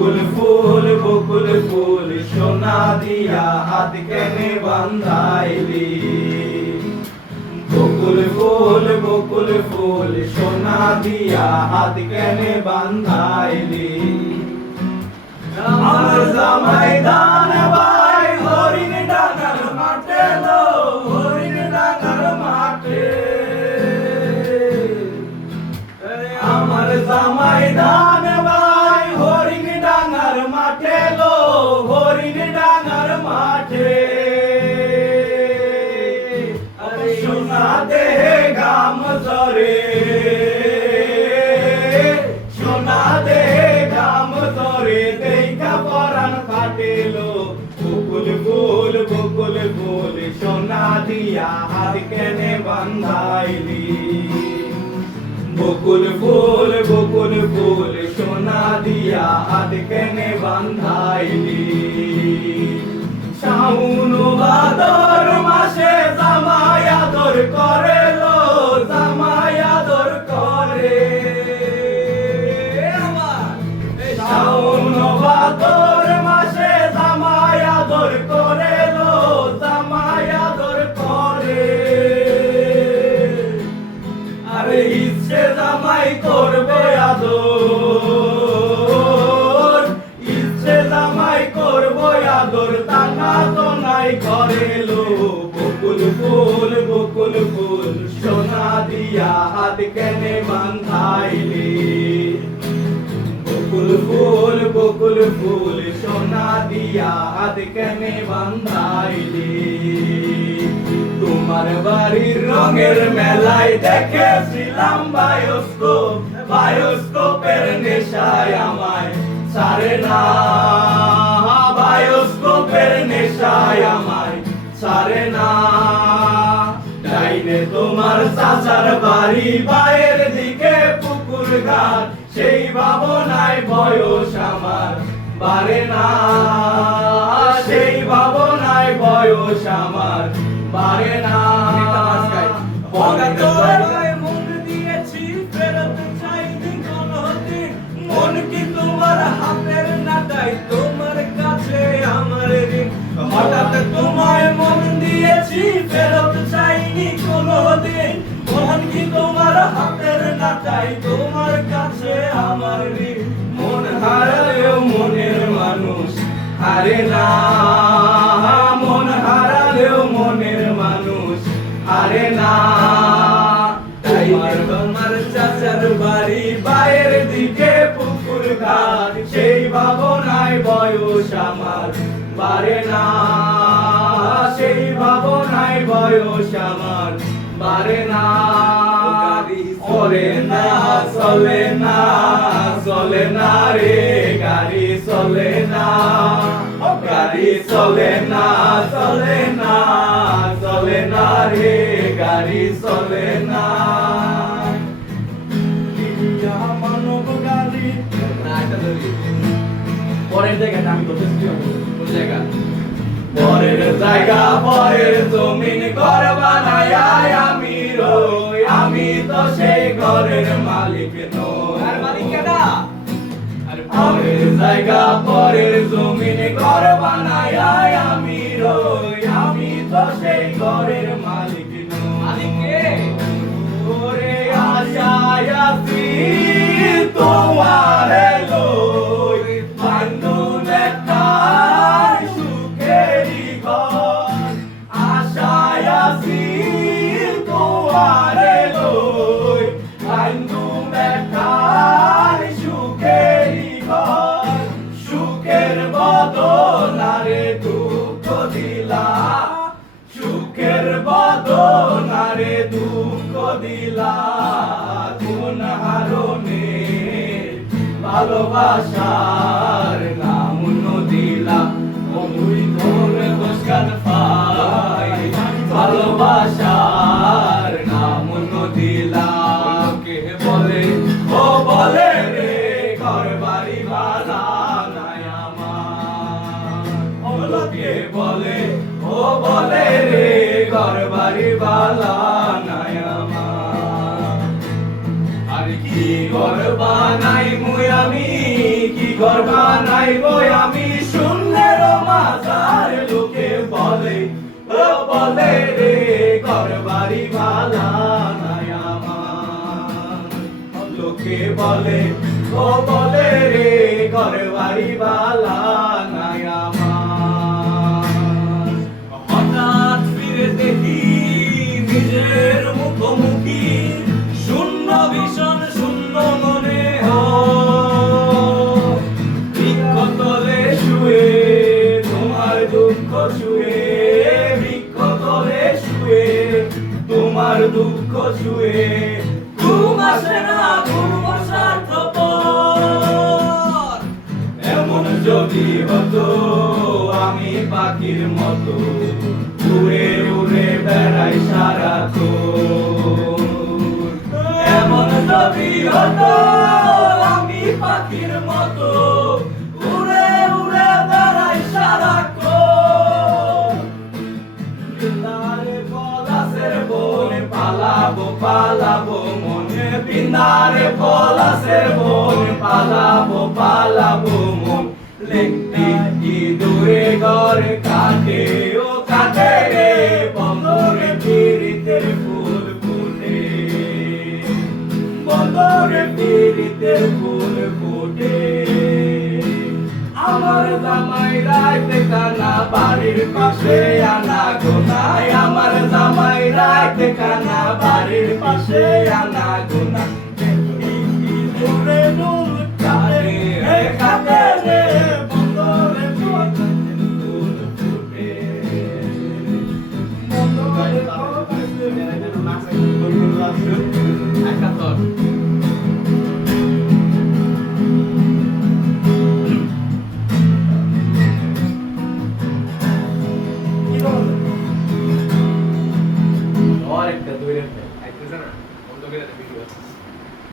বকুল ফুল সোনা দিয়া হাত কেনে বান্ধাইলি বকুল ফুল সোনা দিয়া হাত কেনে বান্ধাইলি আমার জামাই দান ভাই হরিণ ডাঙার মাঠে লো হরিণ ডাঙার মাঠে আমার জামাই দান ভাই হরিণ ডাঙার মাঠে লো হরিণ ডাঙার মাঠে সোনা দেহে গাম জরে সোনা দেহে গাম জরে দেখা পরাণ ফাটেলো বকুল ফুল সোনা দিয়া হাত কেনে বান্ধাইলি বকুল ফুল সোনা দিয়া হাত কেনে বান্ধাইলি শাওন ভাদর মাসে জামাই আদর করে লো জামাই আদর করে শাওন ভাদর মাসে জামাই আদর করে লো জামাই আদর করে আরে ইচ্ছে জামাই করবে আদর ইচ্ছে জামাই করবে আদর টাকা তো নাই করে লো বকুল ফুল সোনা দিয়া হাত কেনে বান্ধাইলি বকুল ফুল সোনা দিয়া হাত কেনে বান্ধাইলি তোমার বাড়ির রঙের মেলায় দেখেছিলাম বায়োস্কোপের নেশায় আমায় ছাড়ে না বায়োস্কোপের নেশায় আমায় ছাড়ে না ডাইনে তোমার চাচার বাড়ি বাইরের দিকে পুকুর ঘাট সেই ভাবনায় বয়স আমার বাড়ে না সেই ভাবনায় বয়স আমার বাড়ে না মন দিয়েছি ফেরত চাইনি কোনদিন মন কি তোমার হাতের নাটাই তোমার কাছে আমার ঋণ হঠাৎ তোমায় মন দিয়েছি ফেরত চাইনি কোনদিন মন কি তোমার হাতের নাটাই তোমার কাছে আমার ঋণ মন হারালেও মনের মানুষ হারে না মন হারালেও মনের মানুষ হারে না তোমার চাচার বাড়ি বাইরের দিকে পুকুর ঘাট সেই ভাবনায় বয়স আমার বাড়ে না সেই ভাবনায় বয়স আমার বাড়ে না চলে না রে গাড়ি চলে না চলে না রে গাড়ি চলে না মানব গাড়ি পরের জায়গাটা আমি করতেছি কোন জায়গা পরের জায়গা পরের জমিন ঘর বানায় আমি রই আমি তো সেই ঘরের মালিক নই আর মালিক কেডা পরের জায়গা পরের জমিন ঘর বানায় আমি রই আমি তো সেই ঘরের মালিক নই মালিক কে ওরে আশায় আছি তোমারে লই বান্ধু দেখা সুখেরি ঘর আশায় আছি তোমারে লই বান্ধু দেখা সুখেরি ঘর সুখের বদনারে দুঃখ দিলা সুখের বদনারে দুঃখ দিলা কোন হারণে ভালোবাসার নাম দিলা বন্ধুই তোর দোষকার পাই ভালোবাসার নাম দিলা কে বলে ও বলে রে ঘর বাড়ি বালা নাই আমার কে বলে ও বলে রে ঘর বাড়ি বালা নাই আমার আর কি ঘর বানাই মুই আমি কি ঘর বানাইবো আমি শূন্যের মাঝার লোকে বলে ও বলে রে ঘর বাড়ি বালা নাই আমার লোকে বলে ও বলে রে ঘর বাড়ি বালা নাই আমার হঠাৎ ফিরে দেখি নিজের মুখোমুখি শূন্য ভীষণ শূন্য মনে হয় বৃক্ষ তলে শুয়ে তোমার দুঃখ শুয়ে বৃক্ষ তলে শুয়ে তোমার দুঃখ শুয়ে ঘুম আসে না ঘুম স্বার্থপর এমন যদি হতো আমি পাখির মতো উড়ে উড়ে বেড়াই সারাক্ষণ এমন যদি হতো আমি পাখির মতো উড়ে উড়ে বেড়াই সারাক্ষণ বিন্দারে পলাশের বনে পালাবো পালাবো মনে বিন্দারে পলাশের বনে পালাবো পালাবো মন লেখতে কি দূরে ঘরে কাটে ও কাটে রে বন্দরে পিরিতের ফুল ফুটে বন্দরে পিরিতের ফুল ফুটে আমার জামাই রাইতে কানা বাড়ির পাশে আনা গোনায় আমার জামাই রাইতে কানা বাড়ির পাশে আনা গোনা দূরে দূর কাটে রে কাটে রে বন্দরে ফুল ফুটে বন্দরে একাত্তর और एक दुई एक ना बंद कर दे वीडियो